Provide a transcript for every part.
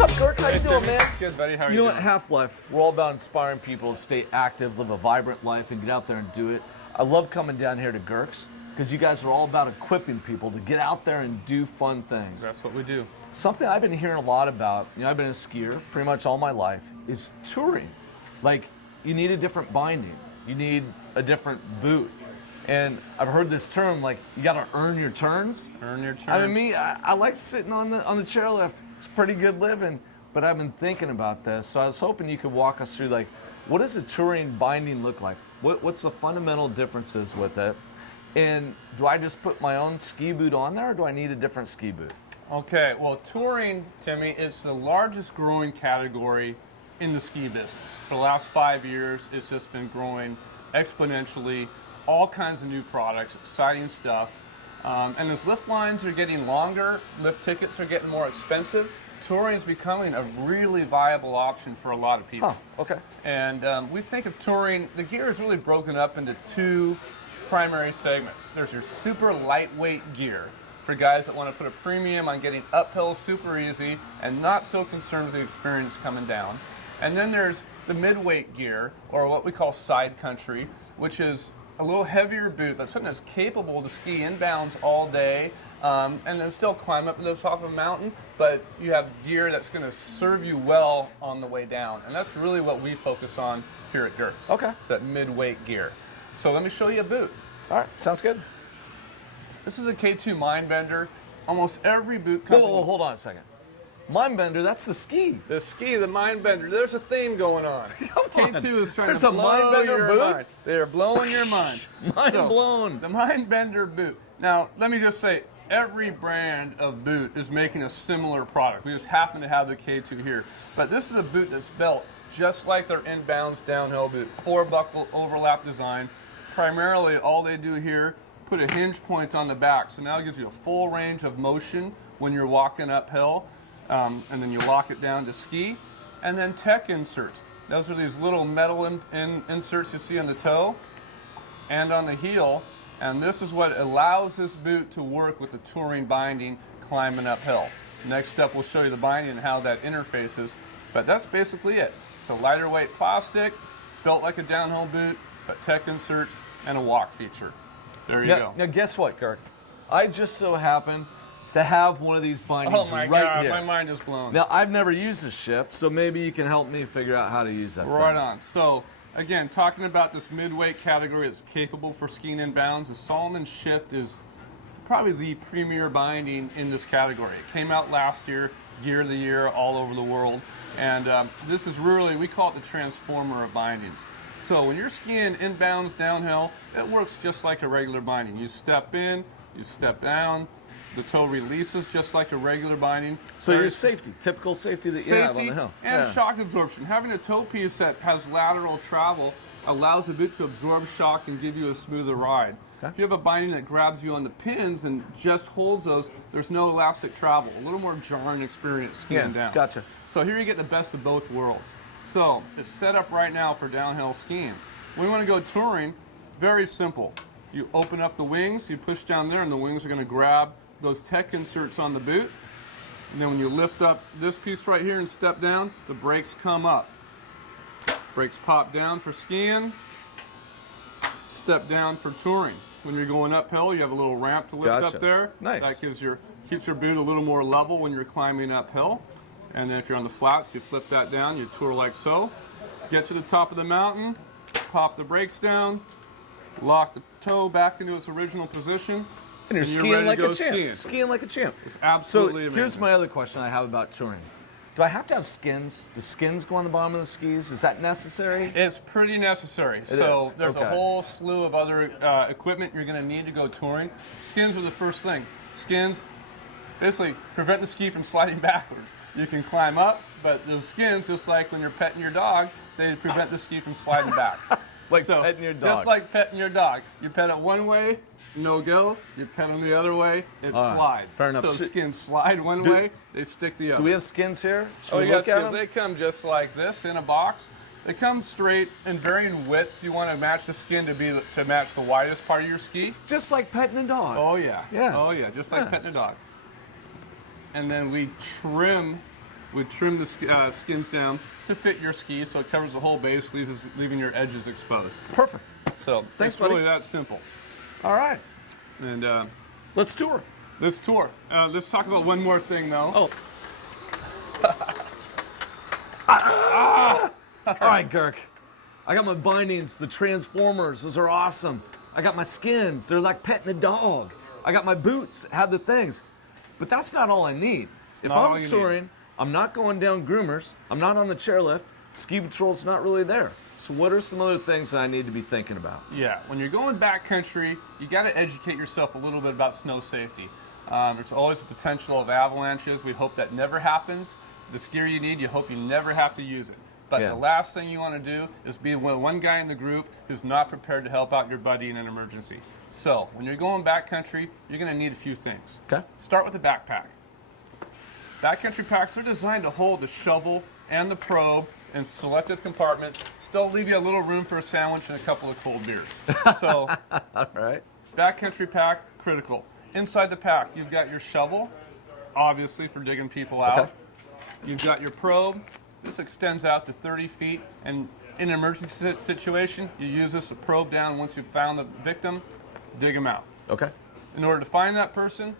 What's up, Kirk? How you doing, man? Good, buddy. How are You you know doing? what? Half-Life, we're all about inspiring people to stay active, live a vibrant life, and get out there and do it. I love coming down here to Girk's because you guys are all about equipping people to get out there and do fun things. That's what we do. Something I've been hearing a lot about, I've been a skier pretty much all my life, is touring. Like, you need a different binding. You need a different boot. And I've heard this term, like, you got to earn your turns. Earn your turns. I mean, I like sitting on the chairlift. It's pretty good living. But I've been thinking about this, so I was hoping you could walk us through, like, what does a touring binding look like? What's the fundamental differences with it? And do I just put my own ski boot on there, or do I need a different ski boot? Okay, well, touring, Timmy, is the largest growing category in the ski business. For the last 5 years, it's just been growing exponentially. All kinds of new products, exciting stuff. And as lift lines are getting longer, lift tickets are getting more expensive, touring is becoming a really viable option for a lot of people. Huh, okay. And we think of touring, the gear is really broken up into two primary segments. There's your super lightweight gear for guys that want to put a premium on getting uphill super easy and not so concerned with the experience coming down. And then there's the midweight gear, or what we call side country, which is a little heavier boot that's something that's capable to ski inbounds all day and then still climb up to the top of a mountain, but you have gear that's going to serve you well on the way down. And that's really what we focus on here at Girk's. Okay. It's that midweight gear. So let me show you a boot. All right, sounds good. This is a K2 Mindbender. Almost every boot company... Whoa, hold on a second. Mindbender, that's the ski. The ski, the Mindbender. There's a theme going on. K2 is trying There's to a blow Mindbender your boot? mind. They are blowing your mind. Mind So, blown. The Mindbender boot. Now, let me just say, every brand of boot is making a similar product. We just happen to have the K2 here. But this is a boot that's built just like their inbounds downhill boot. 4-buckle overlap design. Primarily, all they do here, put a hinge point on the back. So now it gives you a full range of motion when you're walking uphill. And then you lock it down to ski. And then tech inserts. Those are these little metal inserts you see on the toe and on the heel. And this is what allows this boot to work with the touring binding climbing uphill. Next up, we'll show you the binding and how that interfaces. But that's basically it. It's a lighter weight plastic, built like a downhill boot, but tech inserts and a walk feature. There you go. Now, guess what, Kirk? I just so happen to have one of these bindings Oh my right God, here. my mind is blown. Now, I've never used a shift, so maybe you can help me figure out how to use that Right thing. on. So, again, talking about this midweight category that's capable for skiing inbounds, the Salomon Shift is probably the premier binding in this category. It came out last year, Gear of the Year, all over the world. And this is really, we call it the transformer of bindings. So when you're skiing inbounds downhill, it works just like a regular binding. You step in, you step down, the toe releases just like a regular binding. So your safety, typical safety that you have on the hill. And shock absorption. Having a toe piece that has lateral travel allows the boot to absorb shock and give you a smoother ride. Okay. If you have a binding that grabs you on the pins and just holds those, there's no elastic travel. A little more jarring experience skiing down. Gotcha. So here you get the best of both worlds. So it's set up right now for downhill skiing. When you want to go touring, very simple. You open up the wings, you push down there, and the wings are going to grab those tech inserts on the boot. And then when you lift up this piece right here and step down, the brakes come up. Brakes pop down for skiing, step down for touring. When you're going uphill, you have a little ramp to lift up there. Nice. That keeps your boot a little more level when you're climbing uphill. And then if you're on the flats, you flip that down, you tour like so. Get to the top of the mountain, pop the brakes down, lock the toe back into its original position. And you're skiing like a champ. Skiing like a champ. It's absolutely amazing. Here's my other question I have about touring. Do I have to have skins? Do skins go on the bottom of the skis? Is that necessary? It's pretty necessary. There's a whole slew of other equipment you're going to need to go touring. Skins are the first thing. Skins basically prevent the ski from sliding backwards. You can climb up, but the skins, just like when you're petting your dog, they prevent the ski from sliding back. Like petting your dog. Just like petting your dog. You pet it one way, no go. You pet them the other way, it slides. Fair enough. So the skins slide one way, they stick the other. Do we have skins here? Should Oh, we yeah, look at them? they come just like this in a box. They come straight in varying widths. You want to match the skin to match the widest part of your ski. It's just like petting a dog. Oh yeah. Yeah. Oh yeah, just like petting a dog. And then we trim We trim the skins down to fit your ski, so it covers the whole base, leaving your edges exposed. Perfect. So Thanks, it's really buddy. that simple. All right. And Let's tour. let's tour. Let's talk about one more thing, though. Oh. All right, Girk. I got my bindings, the transformers. Those are awesome. I got my skins. They're like petting a dog. I got my boots, have the things. But that's not all I need. If not all I'm you touring, I'm not going down groomers. I'm not on the chairlift. Ski patrol's not really there. So what are some other things that I need to be thinking about? Yeah, when you're going backcountry, you got to educate yourself a little bit about snow safety. There's always a potential of avalanches. We hope that never happens. The gear you need, you hope you never have to use it. But Yeah. the last thing you want to do is be one guy in the group who's not prepared to help out your buddy in an emergency. So when you're going backcountry, you're going to need a few things. Okay. Start with the backpack. Backcountry packs are designed to hold the shovel and the probe in selective compartments, still leave you a little room for a sandwich and a couple of cold beers. So, All right. backcountry pack, critical. Inside the pack, you've got your shovel, obviously for digging people out. Okay. You've got your probe. This extends out to 30 feet, and in an emergency situation, you use this to probe down once you've found the victim, dig them out. Okay. In order to find that person,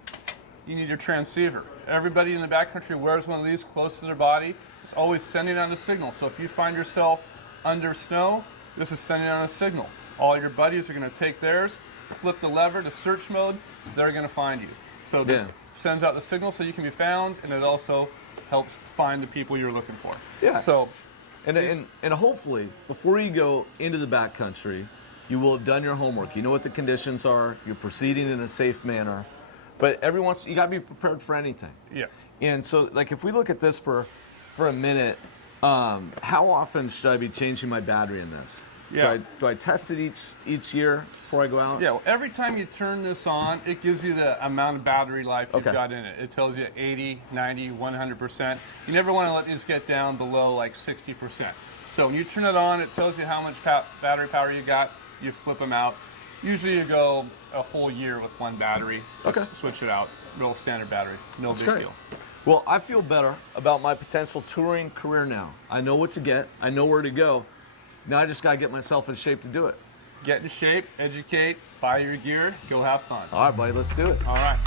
you need your transceiver. Everybody in the backcountry wears one of these close to their body. It's always sending out a signal. So if you find yourself under snow, this is sending out a signal. All your buddies are going to take theirs, flip the lever to search mode, they're going to find you. So this sends out the signal so you can be found, and it also helps find the people you're looking for. Yeah. So, And hopefully, before you go into the backcountry, you will have done your homework. You know what the conditions are. You're proceeding in a safe manner. But every once, you got to be prepared for anything. yeah. And so, like, if we look at this for a minute, how often should I be changing my battery in this? Yeah. Do I test it each year before I go out? Yeah, well, every time you turn this on, it gives you the amount of battery life you've Okay. got in it. It tells you 80, 90, 100%. You never want to let these get down below like 60%. So when you turn it on, it tells you how much battery power you got. You flip them out. Usually you go a full year with one battery. Just Okay. switch it out. Real standard battery. No big great. deal. Well, I feel better about my potential touring career now. I know what to get. I know where to go. Now I just got to get myself in shape to do it. Get in shape, educate, buy your gear, go have fun. All right, buddy, let's do it. All right.